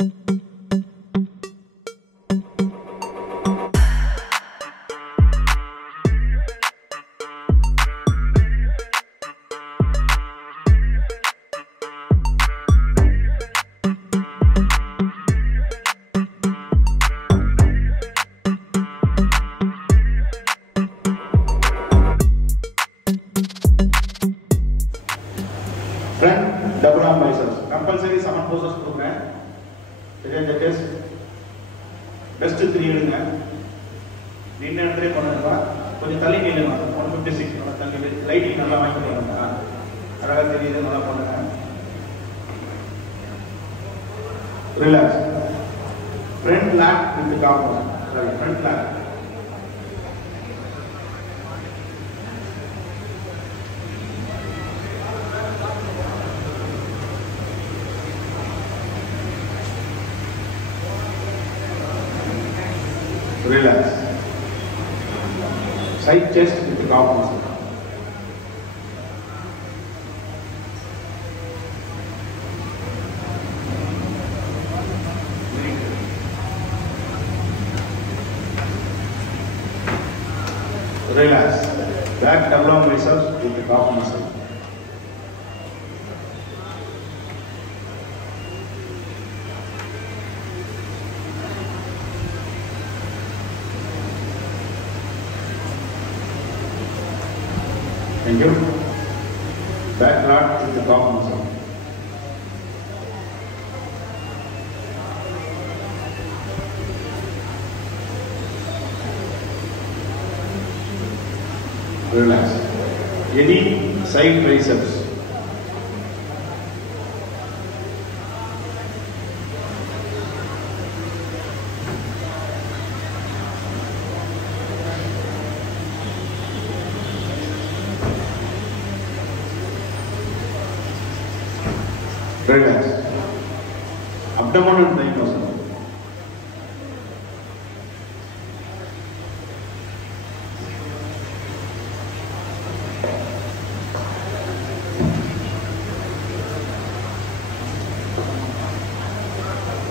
Friend, double arm biceps. Compulsory summon poses program. Again, that is best 3 எடுங்க. நீங்க எடுத்துட்டே போறதா கொஞ்சம் தள்ளி நில்லுங்க. 156 தள்ளி லைட்டிங் நல்லா வாங்கி போடுங்க. அழகா தெரியுது நல்லா பண்ணுங்க. Relax. Front lat with the calf. Sorry, front lat. Relax. Side chest with the calf muscle. Relax. Back double arm biceps with the calf muscle. Thank you. Back lat with the calf muscle. Relax. Any side triceps. Relax. Abdomen and thigh muscle.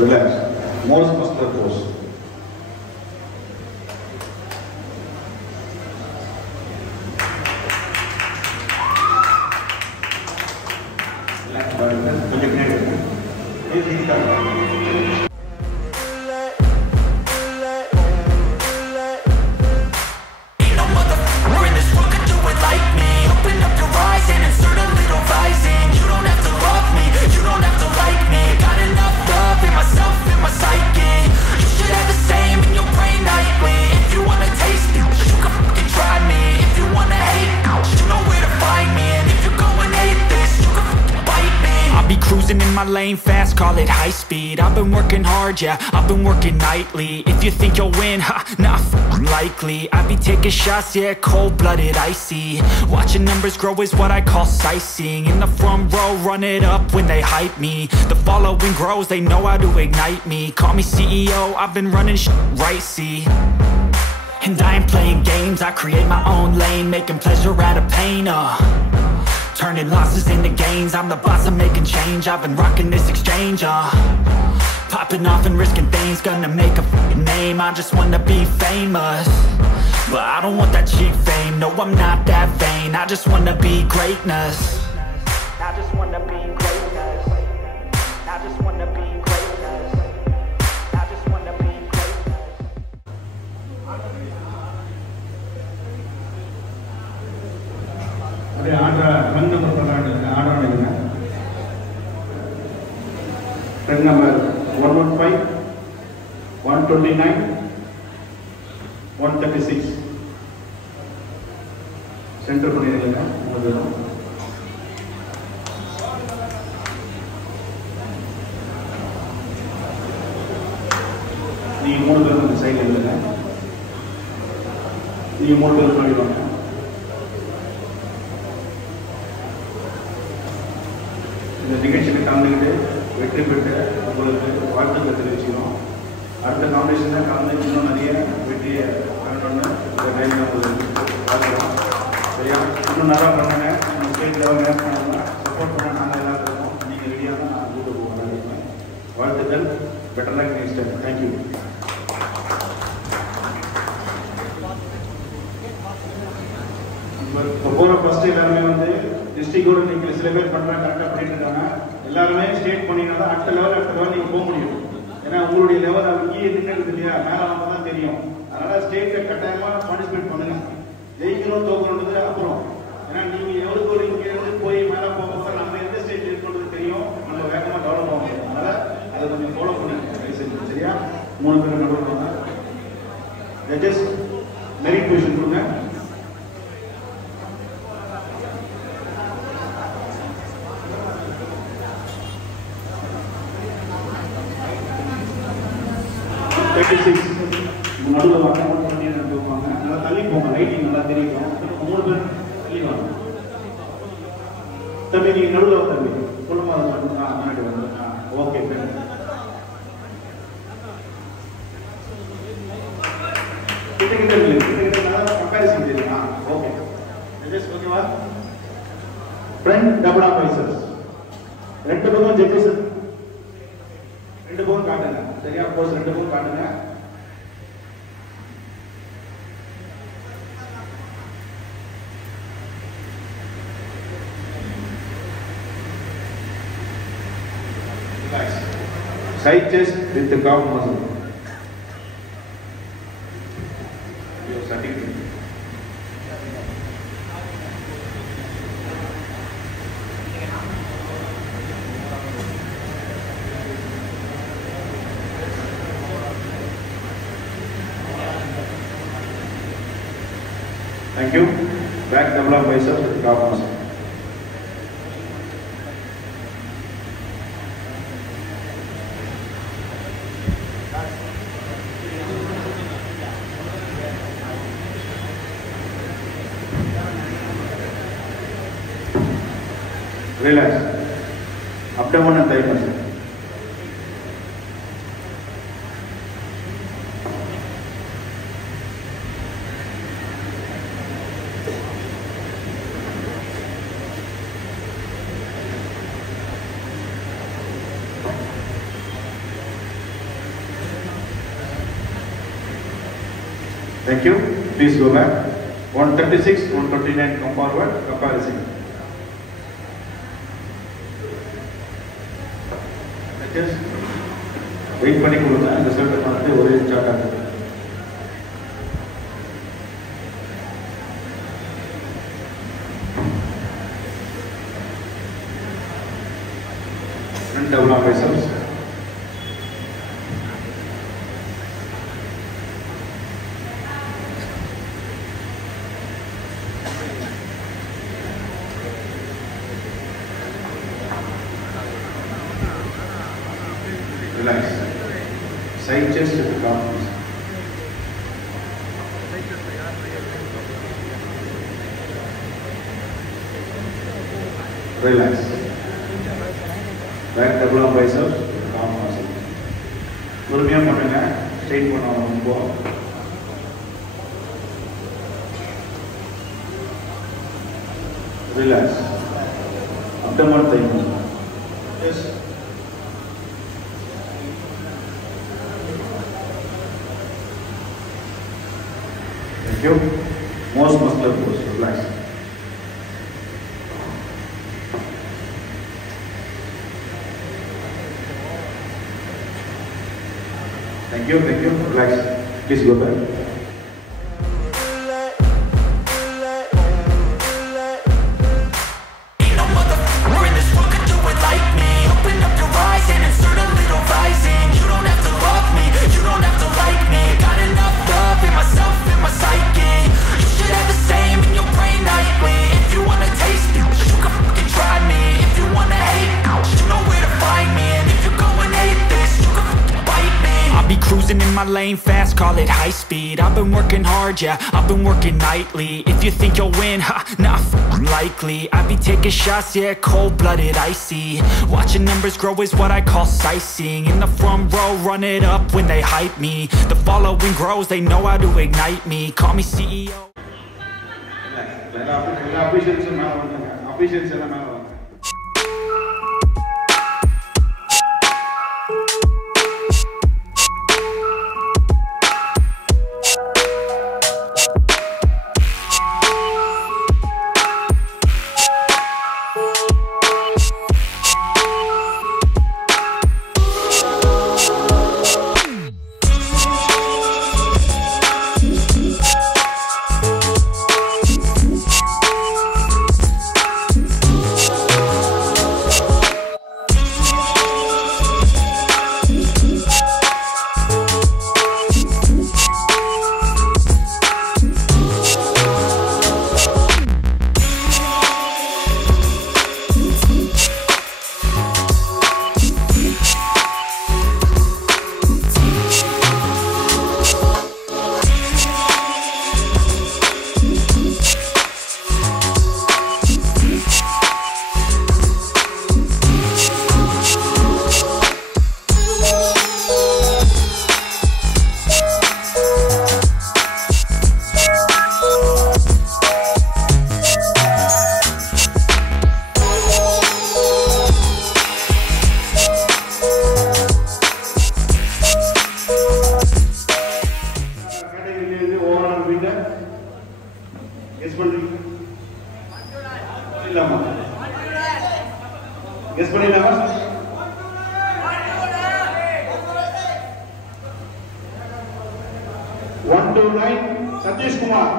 Relax. Most muscular pose. Cruising in my lane fast, call it high speed. I've been working hard, yeah, I've been working nightly. If you think you'll win, ha, not likely. I be taking shots, yeah, cold-blooded, icy. Watching numbers grow is what I call sightseeing. In the front row, run it up when they hype me. The following grows, they know how to ignite me. Call me CEO, I've been running shit right, see. And I ain't playing games, I create my own lane, making pleasure out of pain, turning losses into gains. I'm the boss, I'm making change. I've been rocking this exchange, popping off and risking things. Gonna make a f***ing name. I just wanna be famous, but I don't want that cheap fame. No, I'm not that vain. I just wanna be greatness. I just wanna be greatness. I just wanna be greatness. I just wanna be greatness. Trend number 115, 129, 136. Center பண்ணிருங்க. நீ 3 பேர் அந்த சைடுல இல்லங்க. நீ 3 பேர் முன்னாடி வாங்க. இந்த நிகழ்ச்சியை கலந்துக்கிட்டு வெற்றி பெற்று உங்களுக்கு வாழ்த்துக்கள் தெரிவிச்சுக்கிறோம். அடுத்த காம்படிஷனில் கலந்து இன்னும் நிறைய வெற்றியை கலந்துன்னு இந்த டைமில் உங்களுக்கு பார்க்குறோம். சரியா? இன்னும் நல்லா பண்ணுங்க. நம்ம ஸ்டேட் லெவல் மேட்ச் பண்ணலாம். சப்போர்ட் பண்ண நாங்கள் எல்லாம் இருக்கோம். நீங்கள் ரெடியாக நான் கூட்டு போக வாழ்த்துக்கள். better luck next time. Thank you. போகிற ஃபஸ்ட்டு எல்லாருமே வந்து டிஸ்ட்ரிக்டோட நீங்கள் சில பேர் பண்ணுறாங்க கரெக்டாக பண்ணிட்டு இருக்காங்க. எல்லாருமே ஸ்டேட் பண்ணினா தான் அடுத்த லெவல் நீங்கள் போக முடியும். ஏன்னா உங்களுடைய லெவல் அங்கேயே நின்றுது இல்லையா, மேலே வந்து தான் தெரியும். அதனால் ஸ்டேட்டில் கட்டாயமாக பார்ட்டிசிபேட் பண்ணுங்க. ஜெயிக்கணும் தோக்கணுன்றது அப்புறம். ஏன்னா நீங்கள் எவ்வளோக்கு ஒரு இங்கேருந்து போய் மேலே போகும்போது நம்ம எந்த ஸ்டேஜ் இருக்குன்றது தெரியும், நம்ம வேகமாக டெவலப் ஆக முடியும். அதனால் அதை கொஞ்சம் ஃபாலோ பண்ணுங்க சரியா. 3 பேர் நடுவில் வாங்க. ஜட்ஜஸ் மெரிட் பொசிஷன் கொடுங்க. நடுவில் வாங்க. போவாங்க நல்லா தள்ளி போங்க. லைட்டிங் நல்லா தெரியும். 3 பேர் தள்ளி வாங்க. தம்பி நீங்க நடுவில் தம்பி குடும்பம் முன்னாடி வந்து ஓகே. கிட்ட நல்லா கம்பேரிசன் தெரியுமா? ஓகே ஜட்ஜஸ் ஓகேவா? ஃப்ரெண்ட் டபுள் அட்வைசர்ஸ் 2 பக்கம் ஜட்ஜஸ் 2 பக்கம் காட்டுங்க சரியா. போஸ் 2 பக்கம் காட்டுங்க. Side chest with the calf muscle. Your certificate. Thank you. Back double up biceps with the calf muscle. Relax. Abdomen and thigh muscle. Thank you. Please go back. 136, 129, come forward. Comparison. Wait பண்ணி கொடுங்க. Result பார்த்து ஒரே சார்ட் front double arm biceps. Relax. Side chest with the calf muscle. Relax. Back double arm biceps with the calf muscle. பொறுமையா பண்ணுங்க. Straight பண்ணணும் ரொம்ப. Relax. Abdomen thigh muscle. Yes. Thank you. Most muscular pose. Relax. Thank you. Thank you. Relax. Please go back. Cruising in my lane fast, call it high speed. I've been working hard, yeah, I've been working nightly. If you think you'll win, ha, not likely. I be taking shots, yeah, cold-blooded, icy. Watching numbers grow is what I call sightseeing. In the front row, run it up when they hype me. The following grows, they know how to ignite me. Call me CEO. 129 Satish Kumar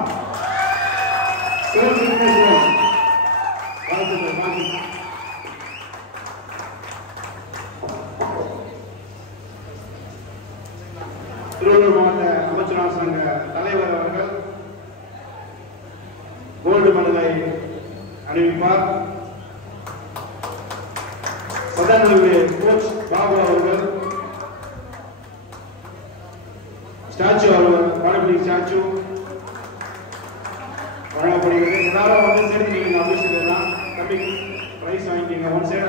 Tiruvallur மாவட்ட அமைச்சர் சங்க தலைவர் அவர்கள் gold மெடலை அணிவிப்பார். சதன்வெளி coach Babu அவர்கள் statue பாடப்படி statue வழங்கப்படுகிறது. எல்லாரும் வந்து சேர்த்து நீங்க அபிஷேகம் தம்பி பிரைஸ் வாங்கிக்கீங்க. One side